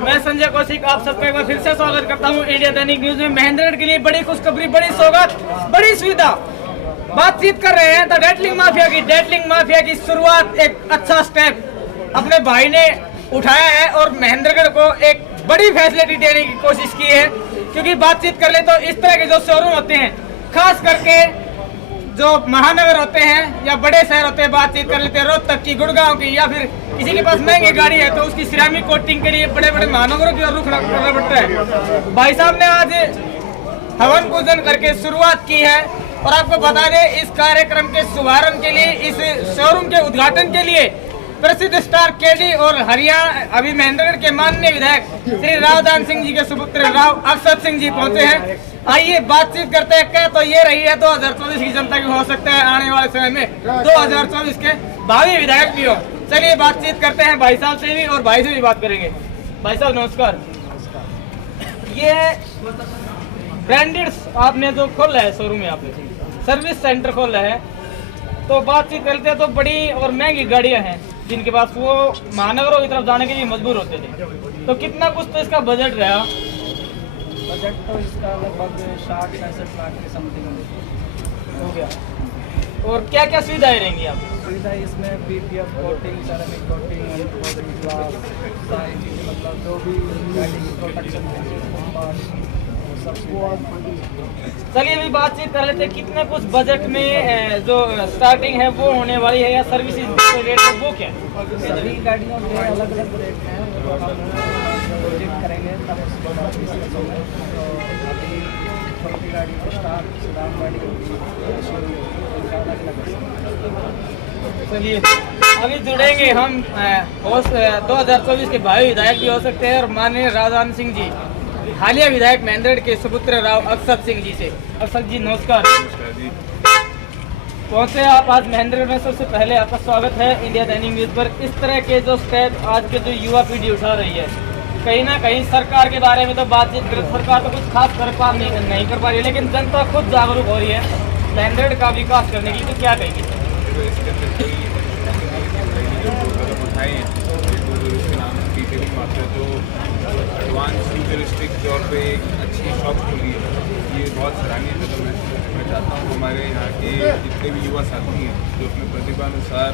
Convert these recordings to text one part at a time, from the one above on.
मैं संजय कौशिक आप सबका एक बार फिर से स्वागत करता हूं इंडिया दैनिक न्यूज में। महेंद्रगढ़ के लिए बड़ी खुशखबरी, बड़ी सौगात, बड़ी सुविधा। बातचीत कर रहे हैं तो डेटलिंग माफिया की शुरुआत, एक अच्छा स्टेप अपने भाई ने उठाया है और महेंद्रगढ़ को एक बड़ी फैसिलिटी देने की कोशिश की है। क्योंकि बातचीत कर ले तो इस तरह के जो शोरूम होते हैं, खास करके जो महानगर होते हैं या बड़े शहर होते हैं, बातचीत कर लेते हैं रोहतक की, गुड़गांव की, या फिर किसी के पास महंगी गाड़ी है तो उसकी सिरामिक कोटिंग के लिए बड़े बड़े महानगरों की ओर रुख करना पड़ता है। भाई साहब ने आज हवन पूजन करके शुरुआत की है और आपको बता दें, इस कार्यक्रम के शुभारंभ के लिए, इस शोरूम के उद्घाटन के लिए प्रसिद्ध स्टार केडी और हरियाणा अभी महेंद्रगढ़ के माननीय विधायक श्री रावदान सिंह जी के सुपुत्र राव अक्षत सिंह जी पहुंचे हैं। आइए बातचीत करते हैं। क्या तो ये रही है 2024 की जनता की, हो सकता है आने वाले समय में 2024 के भावी विधायक भी हो। चलिए बातचीत करते हैं भाई साहब से भी और भाई से भी बात करेंगे। भाई साहब नमस्कार। ये ब्रांडेड आपने जो खोला है शोरूम, यहाँ पे सर्विस सेंटर खोला है, तो बातचीत करते हैं तो बड़ी और महंगी गाड़ियां हैं जिनके पास वो महानगरों की तरफ जाने के लिए मजबूर होते थे, तो कितना कुछ तो इसका बजट रहा? बजट तो इसका लगभग 60-65 लाख के समथिंग हो गया। और क्या क्या सुविधाएं रहेंगी आप? सुविधा इसमें पीपीएफ कोटिंग, सेरेमिक कोटिंग, सारी चीज़ें, मतलब जो भी गाड़ी की प्रोटेक्शन है सब। चलिए अभी बातचीत कर लेते हैं, कितने कुछ बजट में जो स्टार्टिंग है वो होने वाली है या सर्विसेज रेट है वो क्या है? सभी गाड़ियों के अलग अलग रेट हैं, वो हम प्रोजेक्ट करेंगे तब तो अभी छोटी गाड़ी को स्टार सेडान गाड़ी चलिए अभी जुड़ेंगे हम 2024 के भावी विधायक भी हो सकते हैं और माननीय रावदान सिंह जी, हालिया विधायक महेंद्रगढ़ के सुपुत्र राव अक्षत सिंह जी से। अक्षत जी नमस्कार। पहुंचे आप आज महेंद्रगढ़ में। सबसे पहले आपका स्वागत है इंडिया दैनिक न्यूज पर। इस तरह के जो स्टेप आज के जो युवा पीढ़ी उठा रही है, कहीं ना कहीं सरकार के बारे में तो बातचीत कर, सरकार तो कुछ खास कर पा नहीं कर पा रही है, लेकिन जनता खुद जागरूक हो रही है महेंद्रगढ़ का विकास करने के लिए, तो क्या कहेगी? जो एडवांस फ्यूचरिस्टिक तौर पे एक अच्छी शॉप खोली है, ये बहुत सराहनीय कदम है। मैं चाहता हूँ हमारे यहाँ के जितने भी युवा साथी हैं जो अपने प्रतिभा अनुसार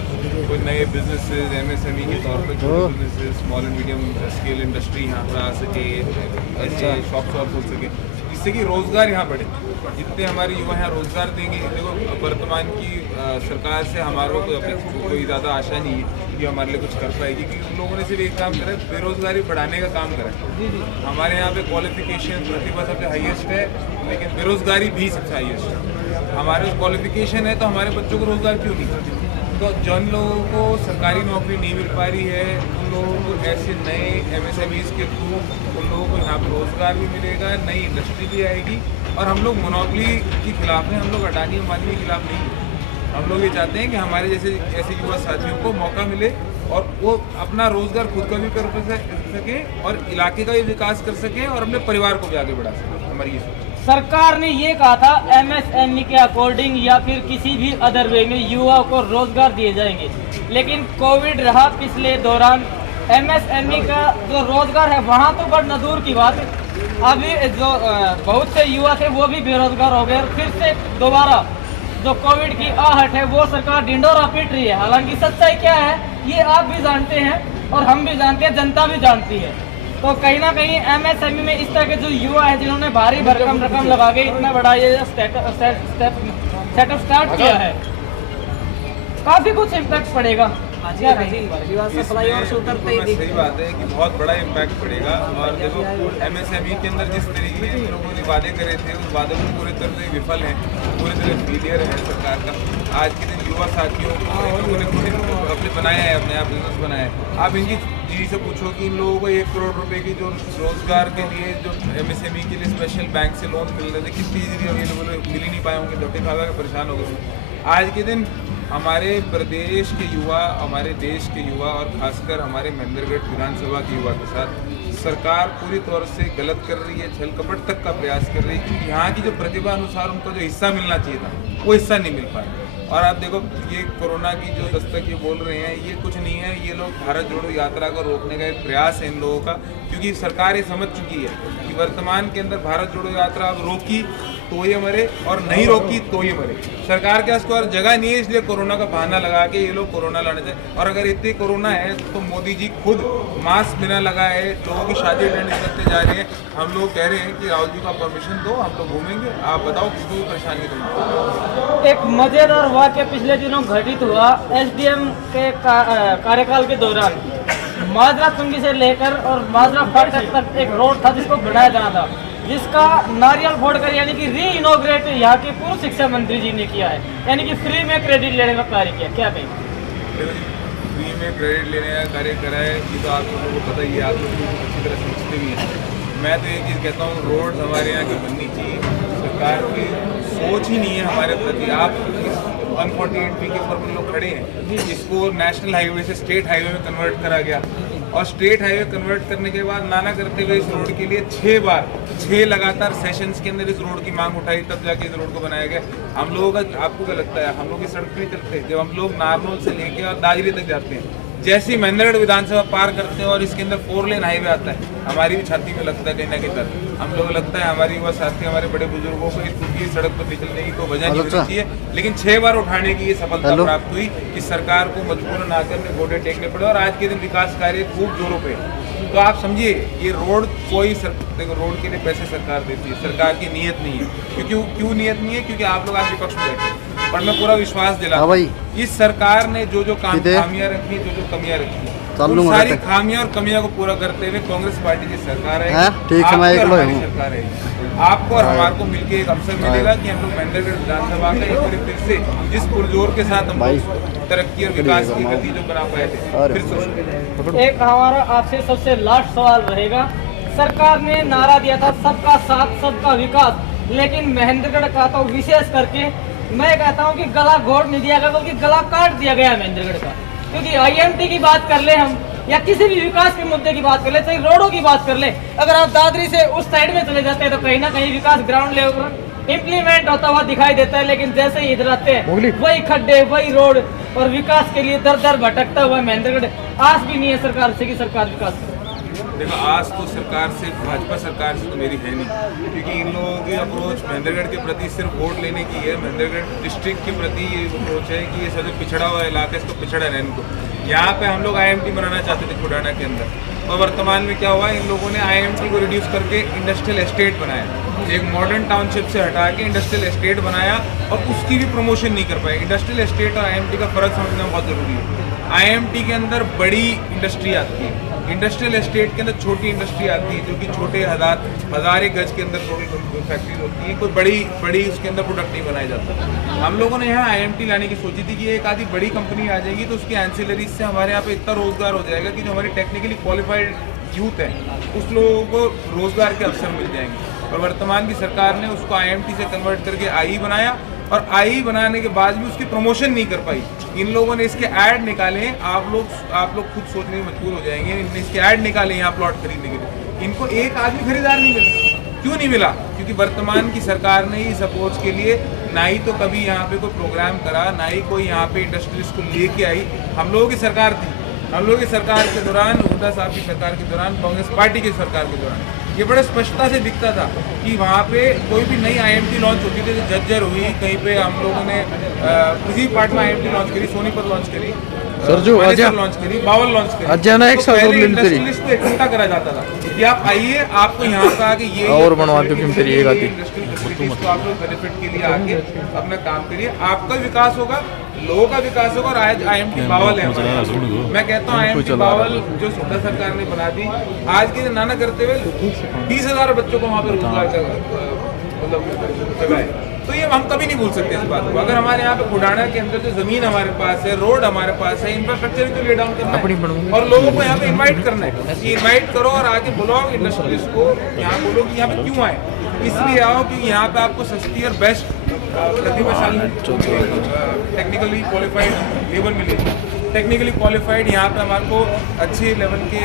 कोई नए बिजनेसेस, एमएसएमई के तौर पे छोटे businesses, small and medium scale industry यहाँ पर आ सके, ऐसे शॉप्स और खोल सके, जिससे कि रोज़गार यहाँ बढ़े। जितने हमारे युवा यहाँ रोज़गार देंगे, देखो वर्तमान की सरकार से हमारों को कोई ज़्यादा आशा नहीं है कि हमारे लिए कुछ कर पाएगी, क्योंकि उन लोगों ने सिर्फ एक काम करा है, बेरोज़गारी बढ़ाने का काम करा है। हमारे यहाँ पे क्वालिफिकेशन प्रतिभा सबसे हाईएस्ट है, लेकिन बेरोज़गारी भी सबसे हाईएस्ट है। हमारे पास क्वालिफिकेशन है तो हमारे बच्चों को रोज़गार क्यों नहीं? तो जिन लोगों को सरकारी नौकरी नहीं मिल पा रही है, उन लोगों को ऐसे नए एमएसएमईज़ के थ्रू उन लोगों को यहाँ पर रोज़गार भी मिलेगा, नई इंडस्ट्री भी आएगी। और हम लोग मोनोपोली के खिलाफ हैं, हम लोग अडानी अंबानी के खिलाफ नहीं हैं। हम लोग ये चाहते हैं कि हमारे जैसे ऐसे युवा साथियों को मौका मिले और वो अपना रोज़गार खुद का भी कर सकें और इलाके का भी विकास कर सकें और अपने परिवार को भी आगे बढ़ा सकें। हमारी ये सरकार ने ये कहा था एमएसएमई के अकॉर्डिंग या फिर किसी भी अदर वे में युवाओं को रोजगार दिए जाएंगे, लेकिन कोविड रहा पिछले दौरान, एमएसएमई का जो रोजगार है वहाँ तो बढ़ना दूर की बात है, अभी जो बहुत से युवा थे वो भी बेरोजगार हो गए और फिर से दोबारा जो कोविड की आहट है वो सरकार ढिंढोरा पीट रही है। हालांकि सच्चाई क्या है ये आप भी जानते हैं और हम भी जानते हैं, जनता भी जानती है। तो कहीं ना कहीं एमएसएमई में इस तरह के जो युवा हैं जिन्होंने भारी भरकम रकम लगा के इतना बड़ा ये सेटअप स्टार्ट किया है, काफी कुछ इम्पैक्ट पड़ेगा। सही बात है कि बहुत बड़ा इम्पैक्ट पड़ेगा। और देखो एमएसएमई के अंदर जिस तरीके के लोगों ने वादे करे थे, उस वादों को पूरी तरह से विफल है, पूरी तरह फेलियर है सरकार का। आज के दिन युवा साथियों को अपने बनाया है, अपने आप बिजनेस बनाया है। आप इनकी जी से पूछो कि इन लोगों को 1 करोड़ रुपए की जो रोजगार के लिए जो एमएसएमई के लिए स्पेशल बैंक से लोन मिल रहे थे, कितनी ईजिली अवेलेबल मिल ही नहीं पाए होंगे, धक्के खा के परेशान हो गए। आज के दिन हमारे प्रदेश के युवा, हमारे देश के युवा और खासकर हमारे महेंद्रगढ़ विधानसभा के युवा के साथ सरकार पूरी तौर से गलत कर रही है, छल कपट तक का प्रयास कर रही है, क्योंकि यहाँ की जो प्रतिभा अनुसार उनको जो हिस्सा मिलना चाहिए था वो हिस्सा नहीं मिल पा रहा। और आप देखो ये कोरोना की जो दस्तक ये बोल रहे हैं, ये कुछ नहीं है, ये लोग भारत जोड़ो यात्रा को रोकने का एक प्रयास है इन लोगों का, क्योंकि सरकार ये समझ चुकी है कि वर्तमान के अंदर भारत जोड़ो यात्रा अब रोकी तो ये मरे और नहीं रोकी तो ये मरे। सरकार के पास कोई और जगह नहीं है, इसलिए कोरोना का बहाना लगा के ये लोग कोरोना लाने चाहिए। और अगर इतनी कोरोना है तो मोदी जी खुद मास्क बिना लगाए लोगों की शादी अटेंड करते जा रहे हैं। हम लोग कह रहे हैं कि राहुल जी का परमिशन दो, हम लोग घूमेंगे, आप बताओ किसको भी परेशानी नहीं। एक मजेदार वाक्य पिछले दिनों घटित हुआ एसडीएम के कार्यकाल के दौरान। माजरा चुंगी से लेकर और माजरा फाटक तक एक रोड था जिसको बढ़ाया जाना था, जिसका नारियल फोड़कर यानी कि री इनोग्रेट यहाँ के पूर्व शिक्षा मंत्री जी ने किया है, यानी कि फ्री में क्रेडिट लेने का कार्य किया। क्या कहेंगे? फ्री में क्रेडिट लेने का कार्य करा है, ये तो आप लोगों को पता ही है, आप लोग अच्छी तरह समझते भी हैं। मैं तो ये चीज़ कहता हूँ, रोड हमारे यहाँ की बननी चाहिए, सरकार की सोच ही नहीं है हमारे प्रति। आप 148 के ऊपर लोग खड़े हैं, इसको नेशनल हाईवे से स्टेट हाईवे में कन्वर्ट करा गया और स्टेट हाईवे कन्वर्ट करने के बाद नाना करते हुए इस रोड के लिए 6 लगातार सेशंस के अंदर इस रोड की मांग उठाई, तब जाके इस रोड को बनाया गया। हम लोगों का, आपको क्या लगता है, हम लोग इस सड़क पर चलते हैं, जब हम लोग नारनौल से लेके और दादरी तक जाते हैं, जैसे ही महेंद्रगढ़ विधानसभा पार करते हैं और इसके अंदर 4 लेन हाईवे आता है, हमारी भी छाती में लगता है कहीं ना कहीं। हम लोग लगता है हमारी युवा साथी, हमारे बड़े बुजुर्गों को इस टूटी सड़क पर निकलने की कोई वजह नहीं होनी चाहिए, लेकिन 6 बार उठाने की ये सफलता प्राप्त हुई कि सरकार को मजबूरन आकर में गोडे टेकने पड़े और आज के दिन विकास कार्य खूब जोरों पे। तो आप समझिए ये रोड कोई देखो, रोड के लिए पैसे सरकार देती है, सरकार की नीयत नहीं है। क्यों नीयत नहीं है? क्योंकि आप लोग आज विपक्ष में बैठे, पर मैं पूरा विश्वास दिलाता हूं, इस सरकार ने जो खामियां रखी, जो कमियां रखी, उन सारी खामियां और कमियां को पूरा करते हुए कांग्रेस पार्टी की सरकार है, सरकार है। आपको और हमारे को मिलकर एक अवसर मिलेगा कि हम लोग महेंद्रगढ़ विधानसभा का एक बार फिर से जिस पुरजोर के साथ हम तरक्की और विकास की गति जो बना पाए थे, फिर से। एक हमारा आपसे सबसे लास्ट सवाल रहेगा, सरकार ने नारा दिया था सबका साथ सबका विकास, लेकिन महेंद्रगढ़ का तो विशेष करके मैं कहता हूं कि गला घोट नहीं दिया गया, बल्कि गला काट दिया गया है महेंद्रगढ़ का। क्योंकि आईएमटी की बात कर ले हम या किसी भी विकास के मुद्दे की बात कर ले, चाहे रोडों की बात कर ले, अगर आप दादरी से उस साइड में चले जाते हैं तो कहीं ना कहीं विकास ग्राउंड लेवल पर इम्प्लीमेंट होता हुआ दिखाई देता है, लेकिन जैसे ही इधर आते हैं वही खड्डे, वही रोड और विकास के लिए दर दर भटकता हुआ महेंद्रगढ़। आस भी नहीं है सरकार से कि सरकार विकास करे। देखो, आज तो सरकार से, भाजपा सरकार से तो मेरी है नहीं, क्योंकि इन लोगों की अप्रोच महेंद्रगढ़ के प्रति सिर्फ वोट लेने की है। महेंद्रगढ़ डिस्ट्रिक्ट के प्रति ये अप्रोच है कि ये सब पिछड़ा हुआ इलाका है, इसको पिछड़ा रहने को। यहाँ पे हम लोग आईएमटी बनाना चाहते थे खुडाना के अंदर, और वर्तमान में क्या हुआ, इन लोगों ने आईएमटी को रिड्यूस करके इंडस्ट्रियल एस्टेट बनाया, एक मॉडर्न टाउनशिप से हटा के इंडस्ट्रियल एस्टेट बनाया और उसकी भी प्रमोशन नहीं कर पाए। इंडस्ट्रियल एस्टेट और आईएमटी का फर्क समझना बहुत जरूरी है। आईएमटी के अंदर बड़ी इंडस्ट्री आती है, इंडस्ट्रियल एस्टेट के अंदर छोटी इंडस्ट्री आती है, जो कि छोटे हज़ार गज के अंदर फैक्ट्रीज होती है, कोई बड़ी उसके अंदर प्रोडक्ट नहीं बनाया जाता। हम लोगों ने यहाँ आईएमटी लाने की सोची थी कि एक आधी बड़ी कंपनी आ जाएगी तो उसकी एंसिलरीज से हमारे यहाँ पे इतना रोजगार हो जाएगा कि जो हमारी टेक्निकली क्वालिफाइड यूथ है उस लोगों को रोजगार के अवसर मिल जाएंगे। और वर्तमान की सरकार ने उसको आईएमटी से कन्वर्ट करके आई बनाया, और आई बनाने के बाद भी उसकी प्रमोशन नहीं कर पाई। इन लोगों ने इसके ऐड निकाले, आप लोग खुद सोचने में मजबूर हो जाएंगे, इनने इसके ऐड निकाले यहाँ प्लॉट खरीदने के लिए, इनको एक आदमी खरीदार नहीं मिला। क्यों नहीं मिला? क्योंकि वर्तमान की सरकार ने इस अप्रोच के लिए ना ही तो कभी यहाँ पे कोई प्रोग्राम करा, ना ही कोई यहाँ पे इंडस्ट्रीज को लेके आई। हम लोगों की सरकार थी, हम लोगों की सरकार के दौरान, हुड्डा साहब की सरकार के दौरान, कांग्रेस पार्टी की सरकार के दौरान ये बड़े स्पष्टता से दिखता था कि वहाँ पे कोई भी नई आईएमटी लॉन्च होती थी, तो जज्जर हुई, कहीं पे हम लोगों ने किसी पार्ट में आईएमटी लॉन्च करी, सोनीपत लॉन्च करी, लॉन्च करी, बावल लॉन्च करी, तो पहले इंडस्ट्रियलिस्ट को इकट्ठा करा जाता था कि आप आइए, आपको यहाँ पे आके ये और इंडस्ट्रियल आप लोग बेनिफिट के लिए आके अपना काम करिए, आपका विकास होगा, लोगों का विकास होगा। और आज आईएमटी बावल है, मैं कहता हूँ आईएमटी बावल जो हुड्डा सरकार ने बना दी, आज के दिन नाना करते हुए 20,000 बच्चों को वहाँ पे रोजगार मतलब जगह है। तो ये हम कभी नहीं भूल सकते इस बात को। अगर हमारे यहाँ पे खुडाना के अंदर जो जमीन हमारे पास है, रोड हमारे पास है, इंफ्रास्ट्रक्चर तो ले डाउन करना है और लोगों को यहाँ पे इनवाइट करना है कि इनवाइट करो और आके बुलाओ इंडस्ट्रीज को, यहाँ बोलो कि यहाँ पे क्यों आए, इसलिए आओ क्योंकि यहाँ पे आपको सस्ती और बेस्ट प्रतिभाशाली टेक्निकली क्वालिफाइड लेबर मिलेगी। टेक्निकली क्वालिफाइड यहाँ पे हमारे को अच्छे लेवल के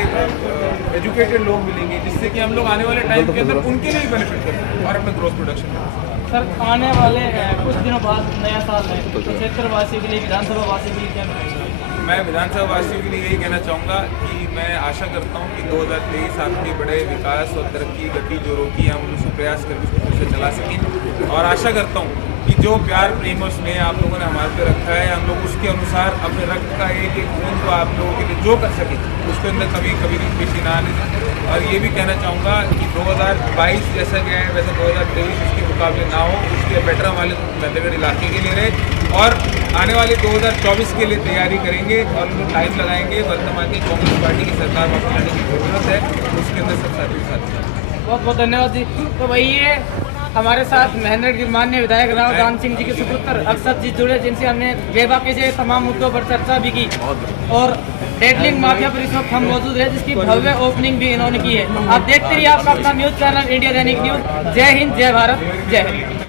एजुकेटेड लोग मिलेंगे, जिससे कि हम लोग आने वाले टाइम के अंदर उनके लिए बेनिफिट कर सकते हैं और अपना ग्रोथ प्रोडक्शन कर सकते हैं। सर आने वाले कुछ दिनों बाद नया साल है, तो क्षेत्र वासियों के लिए, विधानसभा वासियों के लिए क्या कहेंगे? मैं विधानसभा वासियों के लिए यही कहना चाहूँगा कि मैं आशा करता हूँ कि 2023 आपके बड़े विकास और तरक्की गति जो रोकी है हम लोग उसको प्रयास करके उसको फिर से चला सकें, और आशा करता हूँ कि जो प्यार प्रेम और स्नेह आप लोगों ने हमारे पे रखा है, हम लोग उसके अनुसार अपने रक्त का एक एक खून को आप लोगों के लिए जो कर सके उसके अंदर कभी पेशी ना आने दें। और ये भी कहना चाहूँगा कि 2022 जैसा गया है वैसा 2023 उसके मुकाबले ना हो, उसके बेटर हमारे नंदगढ़ इलाके के लिए रहे, और आने वाले 2024 के लिए तैयारी करेंगे और उनको टाइम लगाएंगे। वर्तमान की कांग्रेस पार्टी की सरकार वापस लाने की जरूरत है, उसके अंदर सब साथी साथ। बहुत बहुत धन्यवाद जी। तो वही है हमारे साथ महेंद्रगढ़ के माननीय विधायक राव दान सिंह जी के सुपुत्र अक्षत जी जुड़े, जिनसे हमने बेबाकी से तमाम मुद्दों पर चर्चा भी की, और डेटलिंग माफिया पर इस वक्त हम मौजूद है, जिसकी भव्य ओपनिंग भी इन्होंने की है। आप देखते रहिए आपका अपना न्यूज चैनल इंडिया दैनिक न्यूज। जय हिंद, जय भारत, जय हिंद।